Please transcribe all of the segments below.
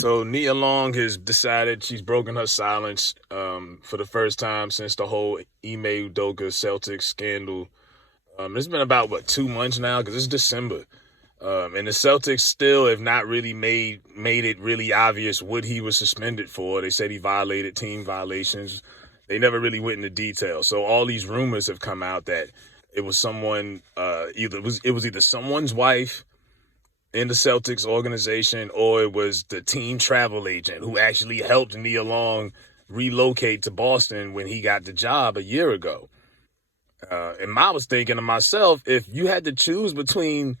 So Nia Long has decided she's broken her silence for the first time since the whole Ime Udoka Celtics scandal. It's been about, 2 months now, because it's December. And the Celtics still have not really made it really obvious what he was suspended for. They said he violated team violations. They never really went into detail. So all these rumors have come out that it was someone, it was either someone's wife in the Celtics organization, or it was the team travel agent who actually helped Nia Long relocate to Boston when he got the job a year ago. And I was thinking to myself, if you had to choose between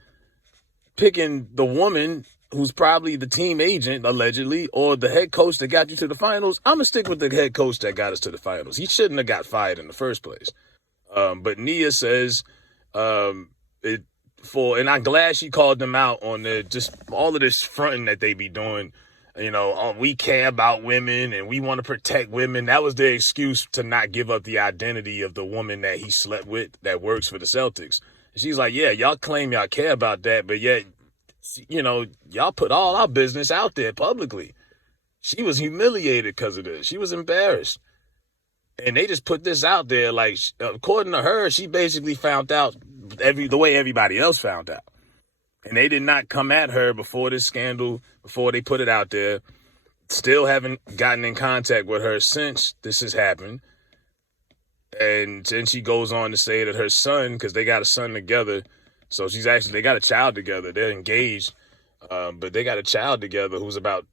picking the woman who's probably the team agent, allegedly, or the head coach that got you to the finals, I'm going to stick with the head coach that got us to the finals. He shouldn't have got fired in the first place. But Nia says and I'm glad she called them out on just all of this fronting that they be doing. We care about women and we want to protect women. That was their excuse to not give up the identity of the woman that he slept with that works for the Celtics. And she's like, yeah, y'all claim y'all care about that, but yet, y'all put all our business out there publicly. She was humiliated because of this. She was embarrassed. And they just put this out there, like, according to her, she basically found out the way everybody else found out. And they did not come at her before this scandal, before they put it out there. Still haven't gotten in contact with her since this has happened. And then she goes on to say that her son, because they got a son together, so they got a child together. They're engaged, but they got a child together who's about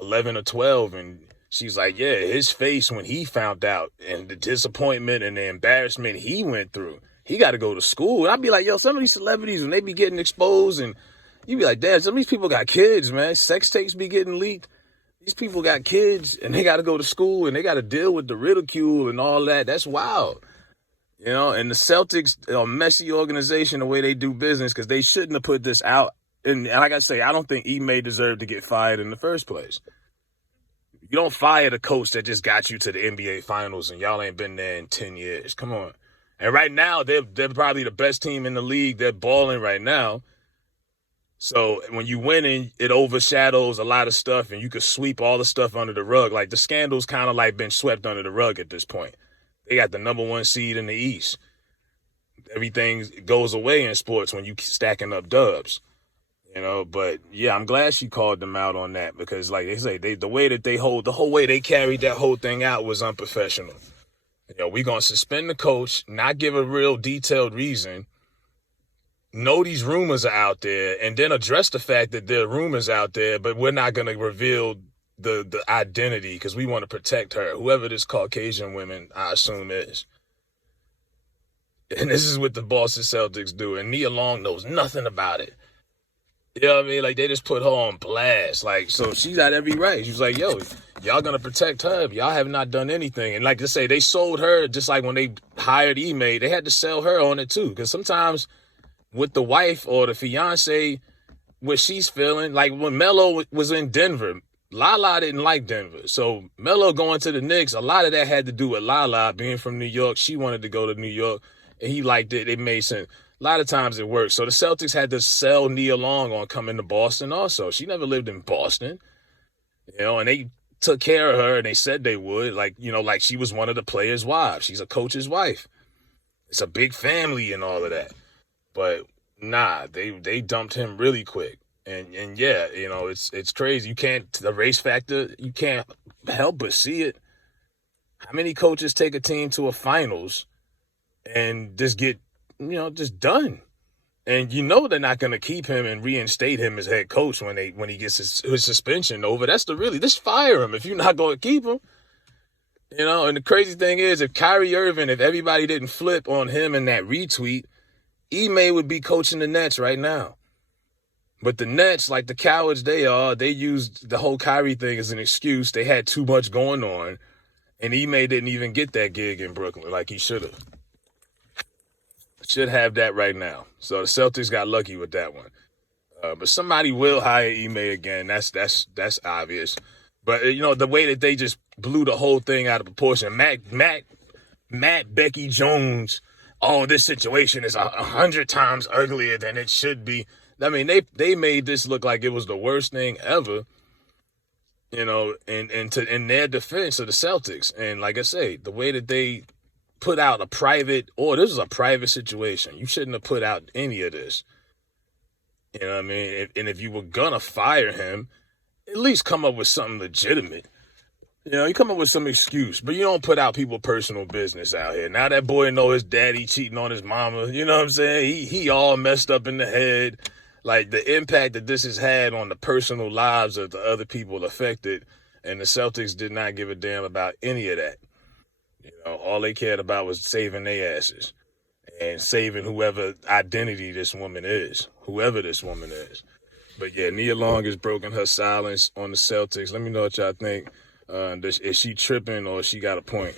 11 or 12, and she's like, yeah, his face when he found out and the disappointment and the embarrassment he went through. He got to go to school. And I'd be like, yo, some of these celebrities, when they be getting exposed, and you be like, damn, some of these people got kids, man. Sex tapes be getting leaked. These people got kids, and they got to go to school, and they got to deal with the ridicule and all that. That's wild. And the Celtics are a messy organization the way they do business, because they shouldn't have put this out. And like I say, I don't think Ime deserved to get fired in the first place. You don't fire the coach that just got you to the NBA Finals and y'all ain't been there in 10 years. Come on. And right now, they're probably the best team in the league. They're balling right now. So when you winning, it overshadows a lot of stuff, and you could sweep all the stuff under the rug. Like, the scandal's kind of like been swept under the rug at this point. They got the number one seed in the East. Everything goes away in sports when you stacking up dubs. But yeah, I'm glad she called them out on that, because like they say, the whole way they carried that whole thing out was unprofessional. We're going to suspend the coach, not give a real detailed reason, know these rumors are out there, and then address the fact that there are rumors out there, but we're not going to reveal the identity because we want to protect her, whoever this Caucasian woman, I assume, is. And this is what the Boston Celtics do, and Nia Long knows nothing about it. You know what I mean? Like, they just put her on blast. Like, so she's got every right. She's like, yo, y'all gonna protect her. Y'all have not done anything. And like I say, they sold her just like when they hired Ime, they had to sell her on it too. Because sometimes with the wife or the fiance, what she's feeling, like when Melo was in Denver, Lala didn't like Denver. So Melo going to the Knicks, a lot of that had to do with Lala being from New York. She wanted to go to New York, and he liked it. It made sense. A lot of times it works. So the Celtics had to sell Nia Long on coming to Boston also. She never lived in Boston, and they took care of her, and they said they would, like she was one of the players' wives. She's a coach's wife. It's a big family and all of that. But nah, they dumped him really quick. And yeah, it's crazy. The race factor, you can't help but see it. How many coaches take a team to a finals and just get just done? And they're not going to keep him and reinstate him as head coach when he gets his suspension over. Just fire him if you're not going to keep him. And the crazy thing is, if everybody didn't flip on him in that retweet, Ime would be coaching the Nets right now. But the Nets, like the cowards they are, they used the whole Kyrie thing as an excuse. They had too much going on, and Ime didn't even get that gig in Brooklyn like he should have. Should have that right now. So the Celtics got lucky with that one. But somebody will hire Ime again. That's obvious. But the way that they just blew the whole thing out of proportion. Matt Becky Jones. Oh, this situation is 100 times uglier than it should be. I mean, they made this look like it was the worst thing ever. and to in their defense of the Celtics. And like I say, the way that they put out a private, this is a private situation. You shouldn't have put out any of this. You know what I mean? And if you were gonna fire him, at least come up with something legitimate. You come up with some excuse, but you don't put out people's personal business out here. Now that boy know his daddy cheating on his mama. You know what I'm saying? He all messed up in the head. Like, the impact that this has had on the personal lives of the other people affected, and the Celtics did not give a damn about any of that. All they cared about was saving their asses and saving whoever identity this woman is, whoever this woman is. But yeah, Nia Long has broken her silence on the Celtics. Let me know what y'all think. Is she tripping or she got a point?